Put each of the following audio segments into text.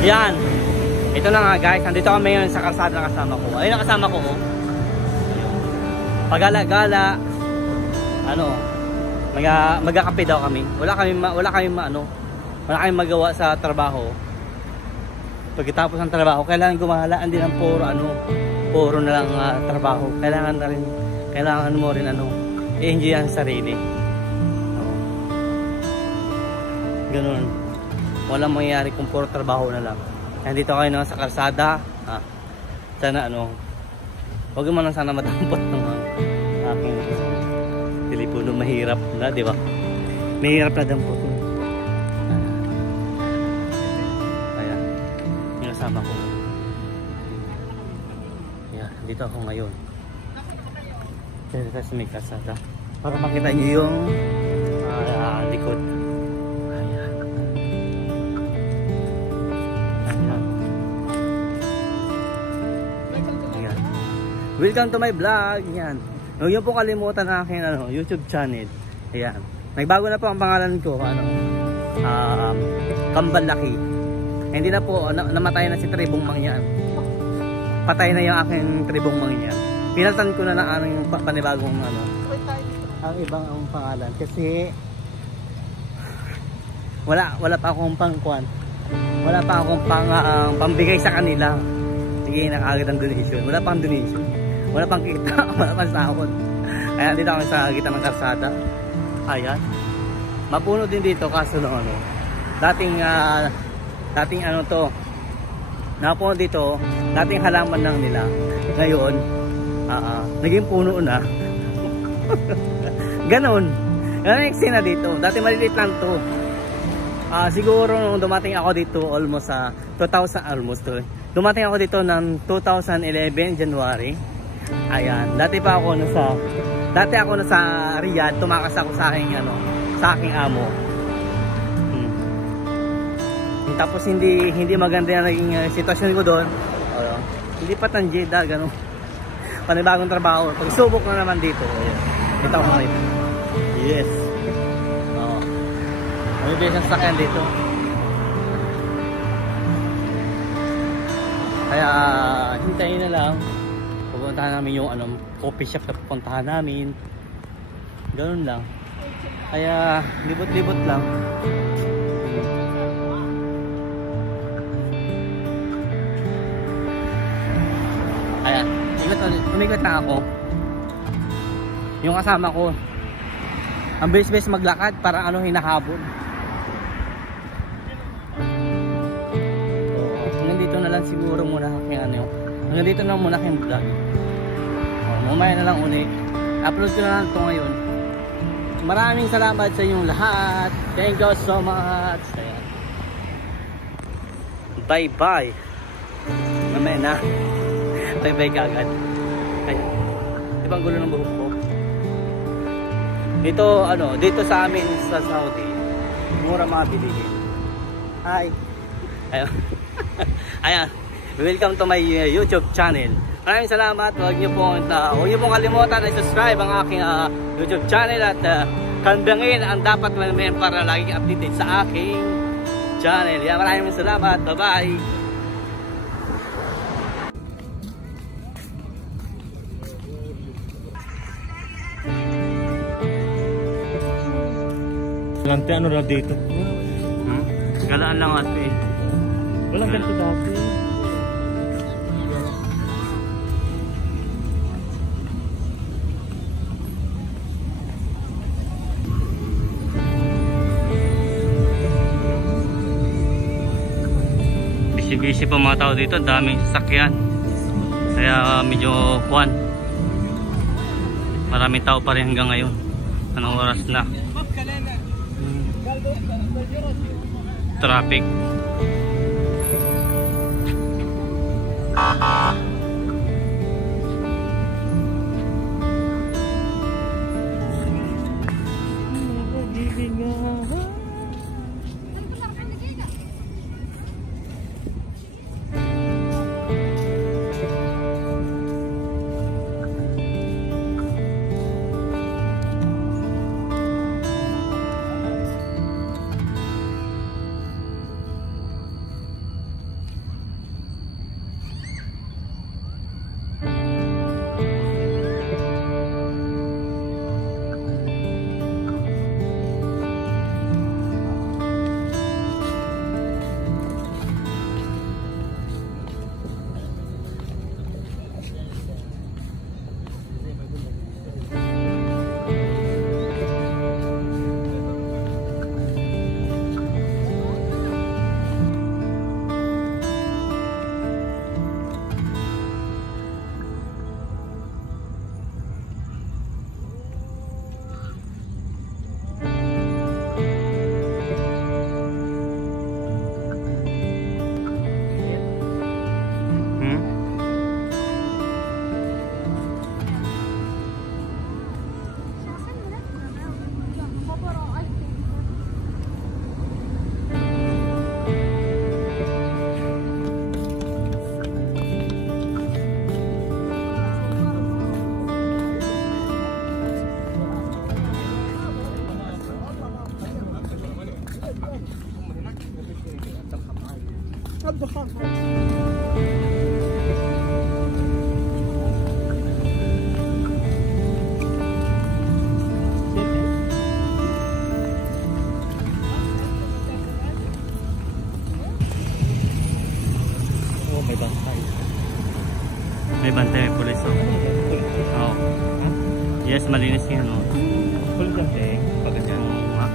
Yan. Ito na nga guys, nandito kami ngayon sa kalsada na kasama ko. Ayun ang kasama ko. Pagala-gala, ano, magkakape daw kami. Wala kami magawa sa trabaho. Pagkatapos ng trabaho, kailangan gumalaan din ng puro na lang trabaho. Kailangan mo rin i-enjoy ang sarili. Ganun. Walang mangyayari kung puro trabaho na lang. Nandito kayo na sa kalsada. Sana wag mo lang sana madampot ng aking telepono. Mahirap na, di ba? Mahirap na dampot. Ayan. Yung kasama ko. Ayan. Dito ako ngayon. Dito sa may kalsada. Para makita nyo yung likod. Welcome to my vlog. Yan. Huwag niyo po kalimutan ang aking YouTube channel. Ayan. Nagbago na po ang pangalan ko. Kambalaki. Hindi na po, namatay na si Tribong Mangyan. Patay na yung aking Tribong Mangyan. Pinalitan ko na yung panibagong ang ibang pangalan. Kasi wala pa akong pangkuan. Wala pa akong pambigay sa kanila. Sige na kagad ang donation. Wala pang donation. Wala pang kita, wala pang sahod. Kaya dito kami sa gitna ng kalsada. Ayan. Mapuno din dito kaso dating napuno dito, dating halaman lang nila. Ngayon, naging puno na. Ganon. Ganon yung eksena dito. Dati maliliit lang to. Siguro nung dumating ako dito almost dumating ako dito ng 2011 January. Ayan, dati ako nasa Riyadh, tumakas ako sa aking amo. Tapos hindi maganda na naging sitwasyon ko doon. Hindi pa tan Jeddah, gano'n. Panibagong trabaho. Pagsubok na naman dito. Ayan. Ito ako ngayon. Yes. May bilang sakyan dito. Kaya hintayin na lang. Pupuntahan namin yung coffee shop na pupuntahan namin. Ganun lang. Kaya libot-libot lang. Kaya umikot na ako. Yung kasama ko, ang bilis-bilis maglakad para hinahabol. Nandito na lang siguro muna hanggang dito na muna aking vlog. Mamaya na lang ulit. Upload ko na lang ito ngayon. Maraming salamat sa inyong lahat. Thank you so much. Bye bye. Mamaya na. Bye bye kagad. Di ba ang gulo ng buhok ko? Dito sa amin sa Saudi, mura mga bilihin. Hi. Ayan. Welcome to my YouTube channel. Maraming salamat. Huwag niyo pong kalimutan na subscribe ang aking YouTube channel at kandangin ang dapat meron para laging updated sa aking channel. Yan, maraming salamat. Bye-bye. Lante na dito? Galaan lang ate. Walang ganito dati. Busy pa mga tao dito, daming sasakyan. Kaya medyo maraming tao pa rin hanggang ngayon. Anong oras na? Traffic. Oh, may bantay. May bantay, may pulis. Oh. Yes, malinis yan. Oh. Full bantay. Pagod yan. Oo nga.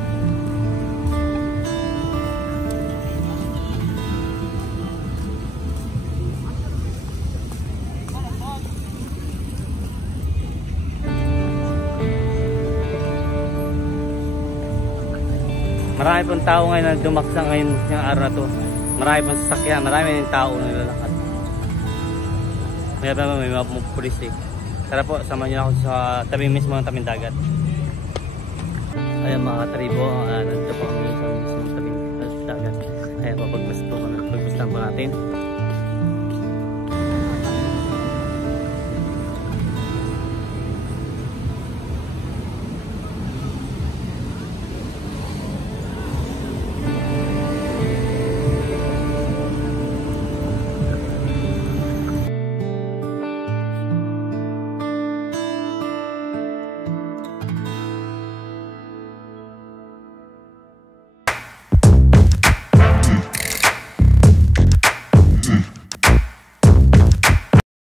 Marami pong tao ngayon na dumaksa ngayon yung araw na to. Marami pong sasakyan, marami yung tao na nilalakad. Kaya pa may mga pulis eh. Tara po, samahan niyo ako sa tabi mismo ng tabing dagat. Ayan mga katribo, nandito po kami sa mismo tabing dagat. Kaya pagpagmastan po natin.